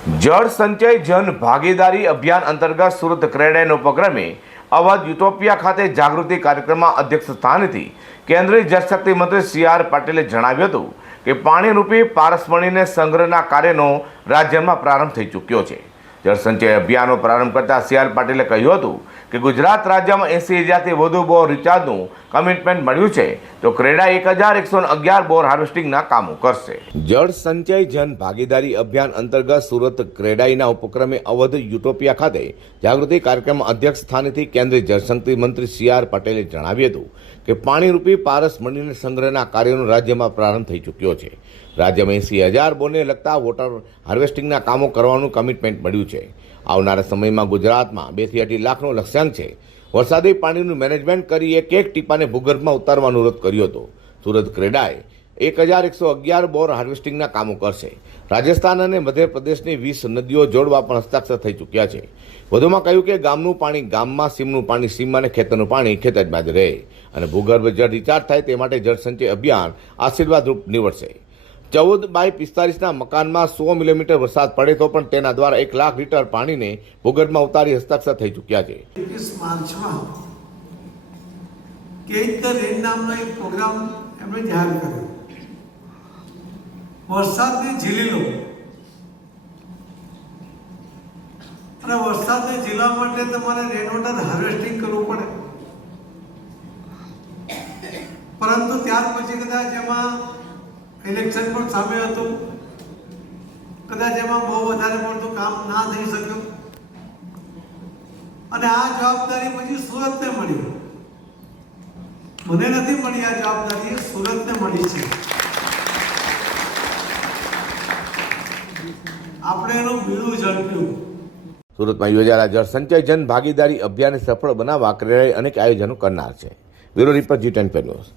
જળ સંચય જન ભાગીદારી અભિયાન અંતર્ગત સુરત ક્રેડાઈના ઉપક્રમે અવધ યુટોપિયા ખાતે જાગૃતિ કાર્યક્રમમાં અધ્યક્ષ સ્થાનેથી કેન્દ્રીય જળશક્તિ મંત્રી સી.આર. પાટીલે જણાવ્યું હતું કે પાણી રૂપી પારસમણીને સંગ્રહના કાર્યનો રાજ્યમાં પ્રારંભ થઈ ચૂક્યો છે. જળ સંચય અભિયાનનો પ્રારંભ કરતા સી.આર. પાટીલે કહ્યું હતું કે ગુજરાત રાજ્યમાં 80,000થી વધુ બોર રિચાર્જનું કમિટમેન્ટ મળ્યું છે, તો ક્રેડા 1,111 બોર હાર્વેસ્ટિંગના કામો કરશે. જળ સંચય જન ભાગીદારી અભિયાન અંતર્ગત સુરત ક્રેડાઈના ઉપક્રમે અવધ યુટોપિયા ખાતે જાગૃતિ કાર્યક્રમમાં અધ્યક્ષ સ્થાનેથી કેન્દ્રીય જળશક્તિ મંત્રી સી.આર. પાટીલે જણાવ્યું હતું કે પાણીરૂપી પારસમણીને સંગ્રહના કાર્યોનો રાજ્યમાં પ્રારંભ થઈ ચૂક્યો છે. રાજ્યમાં 80,000 બોરને લગતા વોટર હાર્વેસ્ટિંગના કામો કરવાનું કમિટમેન્ટ મળ્યું છે. આવનારા સમયમાં ગુજરાતમાં 2 થી 2.5 લાખનો લક્ષ્યાંક છે. વરસાદી પાણીનું મેનેજમેન્ટ કરી એક ટીપાને ભૂગર્ભમાં ઉતારવાનો અનુરોધ કર્યો હતો. સુરત ક્રેડાએ 1,111 બોર હાર્વેસ્ટિંગના કામો કરશે. રાજસ્થાન અને મધ્યપ્રદેશની 20 નદીઓ જોડવા પણ હસ્તાક્ષર થઈ ચૂક્યા છે. વધુમાં કહ્યું કે ગામનું પાણી ગામમાં, સીમનું પાણી સીમમાં અને ખેતરનું પાણી ખેતરમાં જ રહે અને ભૂગર્ભ જળ રિચાર્જ થાય તે માટે જળ સંચય અભિયાન આશીર્વાદરૂપ નીવડશે. 14x45ના મકાનમાં 100 મિલીમીટર વરસાદ પડે તો પણ તેના દ્વારા 1 લાખ લીટર પાણીને ભૂગર્ભમાં ઉતારી હસ્તાક્ષર થઈ ચૂક્યા છે. માર્ચમાં કેચ ધ રેન નામનો એક પ્રોગ્રામ એમણે જાહેર કર્યો. વરસાદને ઝીલી લો અને વરસાદને ઝીલવા માટે તમારે રેન વોટર હાર્વેસ્ટિંગ કરવું પડે. પરંતુ ત્યાર પછી કદાચ એમાં ઇલેક્શન પણ સામે હતું, કદાચ એમાં બહુ વધારે પડતું કામ ના થઈ શક્યું અને આ જવાબદારી પછી સુરતને મળી. મને નથી મળી આ જવાબદારી, સુરતને મળી છે. આપણે એનું બીડું ઝડપ્યું. સુરતમાં યોજાયેલા જળ સંચય જન ભાગીદારી અભિયાનને સફળ બનાવવા ક્રેડાઈ અનેક આયોજનો કરનાર છે. Bureau report G10 news.